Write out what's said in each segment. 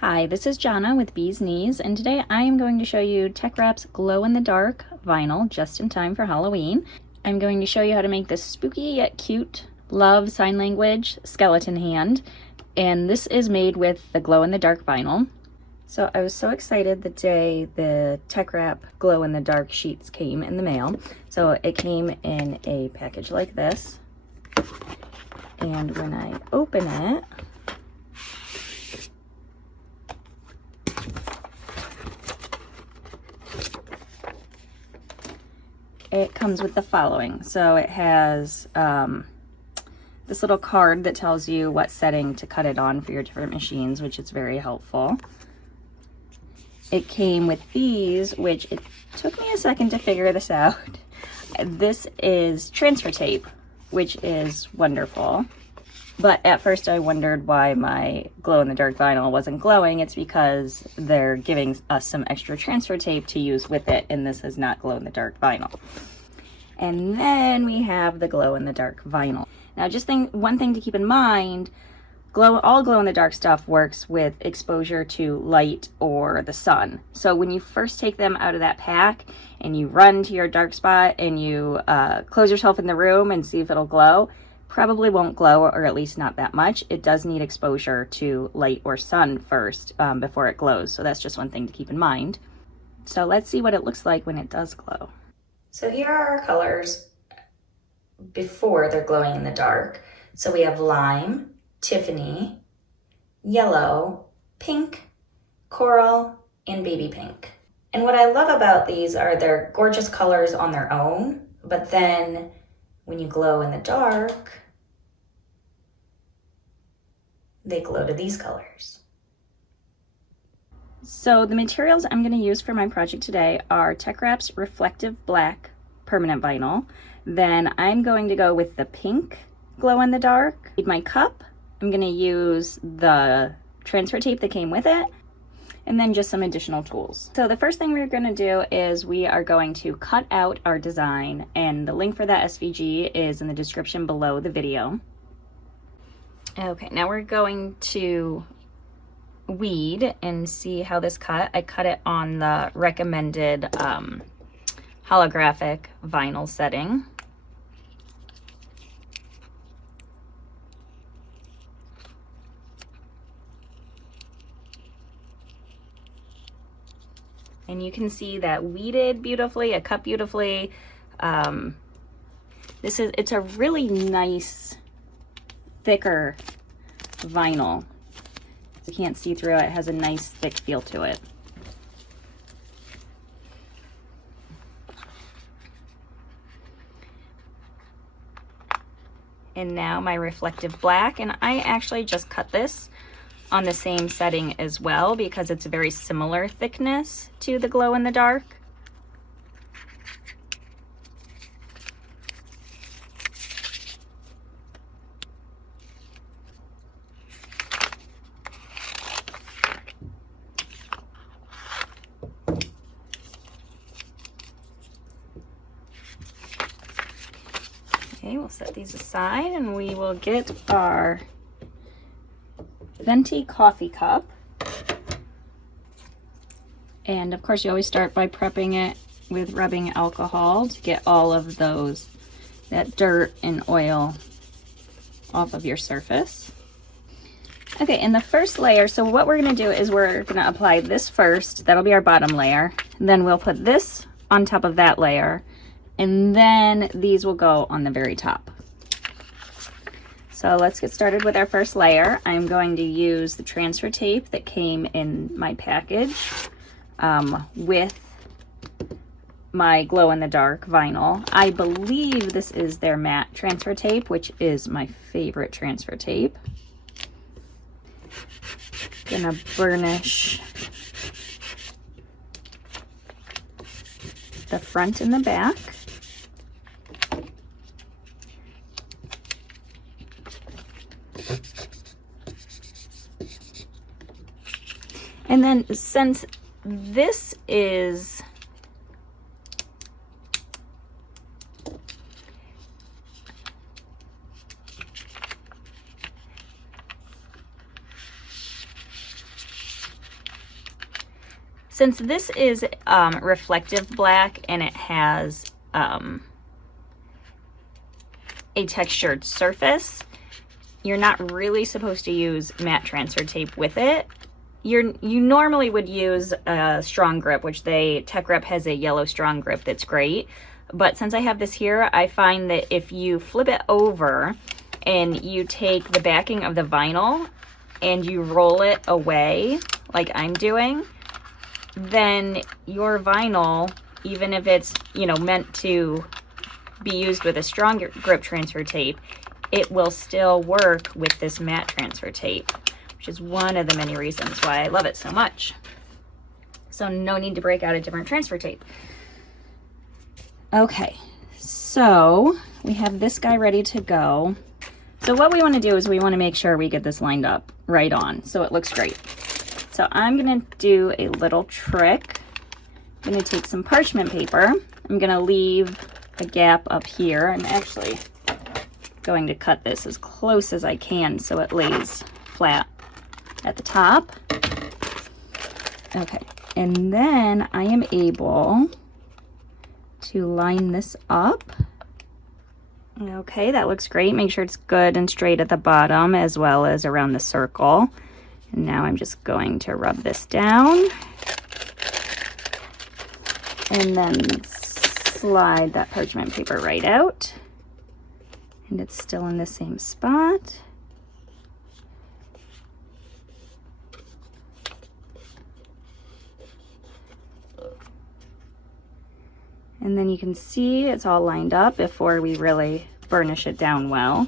Hi, this is Jana with Bee's Knees, and today I am going to show you teckwrap's glow-in-the-dark vinyl just in time for Halloween. I'm going to show you how to make this spooky yet cute love sign language skeleton hand, and this is made with the glow-in-the-dark vinyl. So I was so excited the day the teckwrap glow-in-the-dark sheets came in the mail. So it came in a package like this, and when I open it, it comes with the following. So it has this little card that tells you what setting to cut it on for your different machines, which is very helpful. It came with these, which it took me a second to figure this out. This is transfer tape, which is wonderful. But at first I wondered why my glow-in-the-dark vinyl wasn't glowing. It's because they're giving us some extra transfer tape to use with it, and this is not glow-in-the-dark vinyl. And then we have the glow-in-the-dark vinyl. Now one thing to keep in mind, all glow-in-the-dark stuff works with exposure to light or the sun. So when you first take them out of that pack and you run to your dark spot and you close yourself in the room and see if it'll glow, probably won't glow, or at least not that much. It does need exposure to light or sun first before it glows. So that's just one thing to keep in mind. So let's see what it looks like when it does glow. So here are our colors before they're glowing in the dark. So we have lime, Tiffany, yellow, pink, coral, and baby pink. And what I love about these are they're gorgeous colors on their own, but then when you glow in the dark, they glow to these colors. So the materials I'm going to use for my project today are teckwrap's reflective black permanent vinyl. Then I'm going to go with the pink glow in the dark. In my cup, I'm going to use the transfer tape that came with it, and then just some additional tools. So the first thing we're going to do is we are going to cut out our design, and the link for that SVG is in the description below the video. Okay, now we're going to weed and see how this cut. I cut it on the recommended holographic vinyl setting. And you can see that weeded beautifully, it cut beautifully. It's a really nice, thicker vinyl. You can't see through it. It has a nice thick feel to it. And now my reflective black, and I actually just cut this on the same setting as well because it's a very similar thickness to the glow in the dark. Okay, we'll set these aside and we will get our venti coffee cup. And of course you always start by prepping it with rubbing alcohol to get all of that dirt and oil off of your surface. Okay, in the first layer, so what we're going to do is we're going to apply this first. That'll be our bottom layer. Then we'll put this on top of that layer, and then these will go on the very top. So let's get started with our first layer. I'm going to use the transfer tape that came in my package with my glow-in-the-dark vinyl. I believe this is their matte transfer tape, which is my favorite transfer tape. Gonna burnish the front and the back. And then since this is Since this is reflective black and it has a textured surface, you're not really supposed to use matte transfer tape with it. You normally would use a strong grip, which Teckwrap has a yellow strong grip that's great. But since I have this here, I find that if you flip it over and you take the backing of the vinyl and you roll it away, like I'm doing, then your vinyl, even if it's, you know, meant to be used with a strong grip transfer tape, it will still work with this matte transfer tape, which is one of the many reasons why I love it so much. So no need to break out a different transfer tape. Okay, so we have this guy ready to go. So what we want to do is we want to make sure we get this lined up right on so it looks great. So I'm going to do a little trick. I'm going to take some parchment paper. I'm going to leave a gap up here. I'm actually going to cut this as close as I can so it lays flat at the top. Okay, and then I am able to line this up. Okay, that looks great. Make sure it's good and straight at the bottom as well as around the circle. And now I'm just going to rub this down and then slide that parchment paper right out. And it's still in the same spot. And then you can see it's all lined up before we really burnish it down well.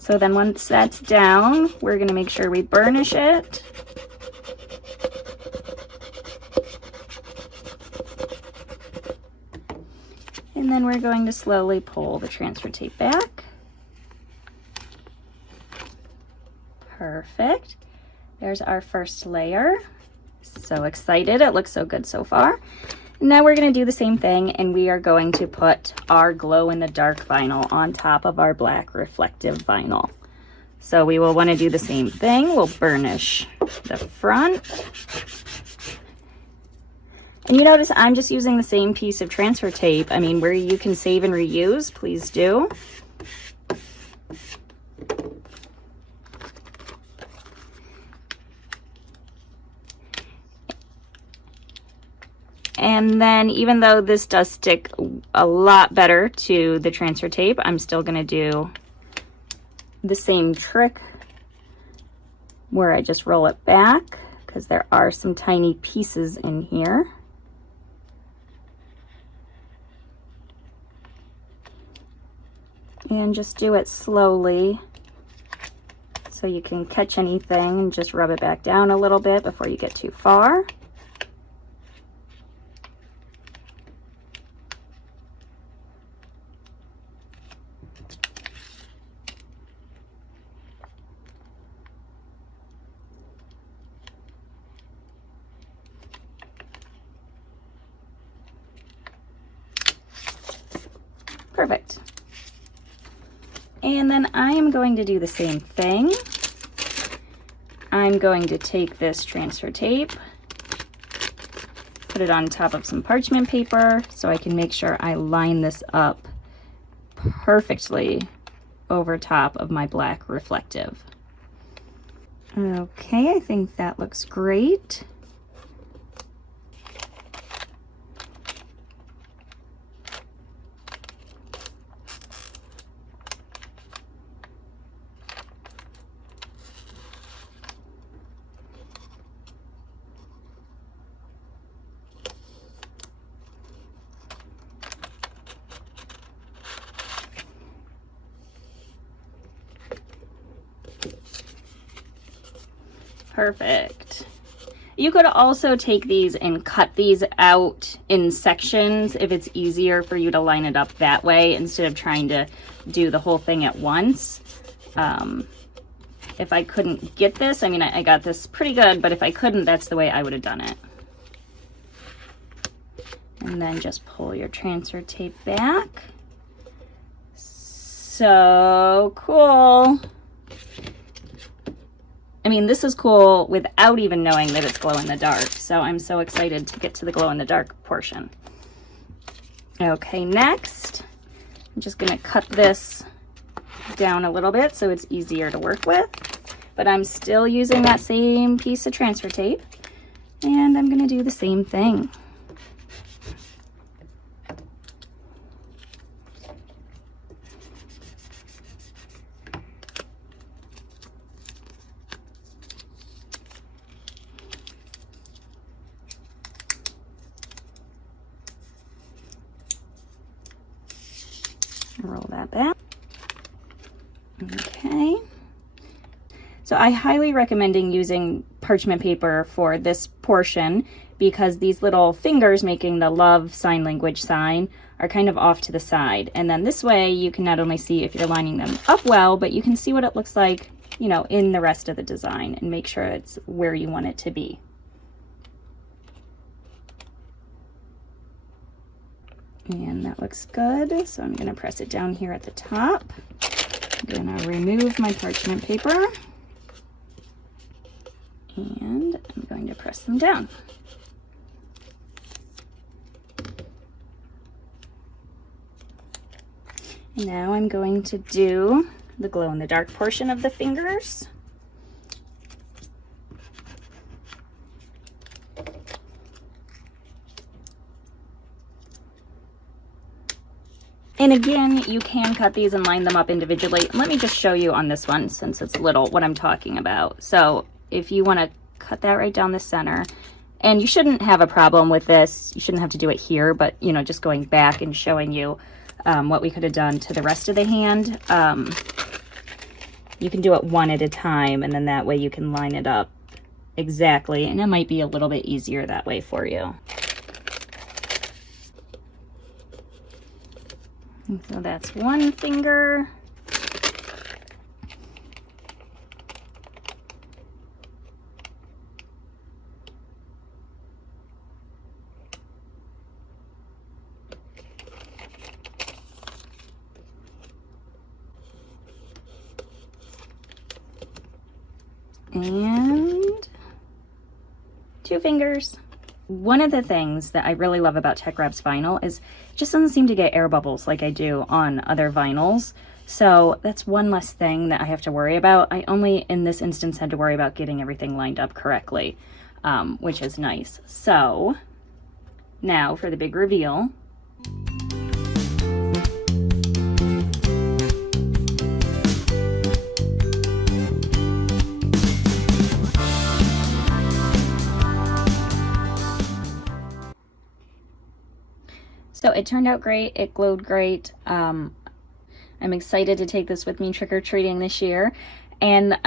So then once that's down, we're going to make sure we burnish it. And then we're going to slowly pull the transfer tape back. Perfect. There's our first layer. So excited. It looks so good so far. Now we're going to do the same thing, and we are going to put our glow-in-the-dark vinyl on top of our black reflective vinyl. So we will want to do the same thing. We'll burnish the front. And you notice I'm just using the same piece of transfer tape. I mean, where you can save and reuse, please do. And then even though this does stick a lot better to the transfer tape, I'm still going to do the same trick where I just roll it back because there are some tiny pieces in here. And just do it slowly so you can catch anything and just rub it back down a little bit before you get too far. Perfect. And then I am going to do the same thing. I'm going to take this transfer tape, put it on top of some parchment paper so I can make sure I line this up perfectly over top of my black reflective. Okay, I think that looks great. Perfect. You could also take these and cut these out in sections if it's easier for you to line it up that way instead of trying to do the whole thing at once. If I couldn't get this, I mean, I got this pretty good, but if I couldn't, that's the way I would have done it. And then just pull your transfer tape back. So cool. I mean, this is cool without even knowing that it's glow in the dark. So I'm so excited to get to the glow in the dark portion. Okay, next, I'm just gonna cut this down a little bit so it's easier to work with. But I'm still using that same piece of transfer tape, and I'm gonna do the same thing. Roll that back. Okay. So I highly recommend using parchment paper for this portion because these little fingers making the love sign language sign are kind of off to the side. And then this way you can not only see if you're lining them up well, but you can see what it looks like, you know, in the rest of the design and make sure it's where you want it to be. And that looks good. So I'm gonna press it down here at the top. I'm gonna remove my parchment paper. And I'm going to press them down. And now I'm going to do the glow in the dark portion of the fingers. And again, you can cut these and line them up individually. Let me just show you on this one, since it's little, what I'm talking about. So if you want to cut that right down the center, and you shouldn't have a problem with this, you shouldn't have to do it here, but you know, just going back and showing you what we could have done to the rest of the hand. You can do it one at a time, and then that way you can line it up exactly, and it might be a little bit easier that way for you. And so that's one finger. And two fingers. One of the things that I really love about Tech Wrap's vinyl is it just doesn't seem to get air bubbles like I do on other vinyls. So that's one less thing that I have to worry about. I only, in this instance, had to worry about getting everything lined up correctly, which is nice. So now for the big reveal. So it turned out great. It glowed great. I'm excited to take this with me trick-or-treating this year. And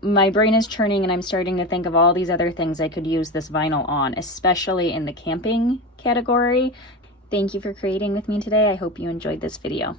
my brain is churning and I'm starting to think of all these other things I could use this vinyl on, especially in the camping category. Thank you for creating with me today. I hope you enjoyed this video.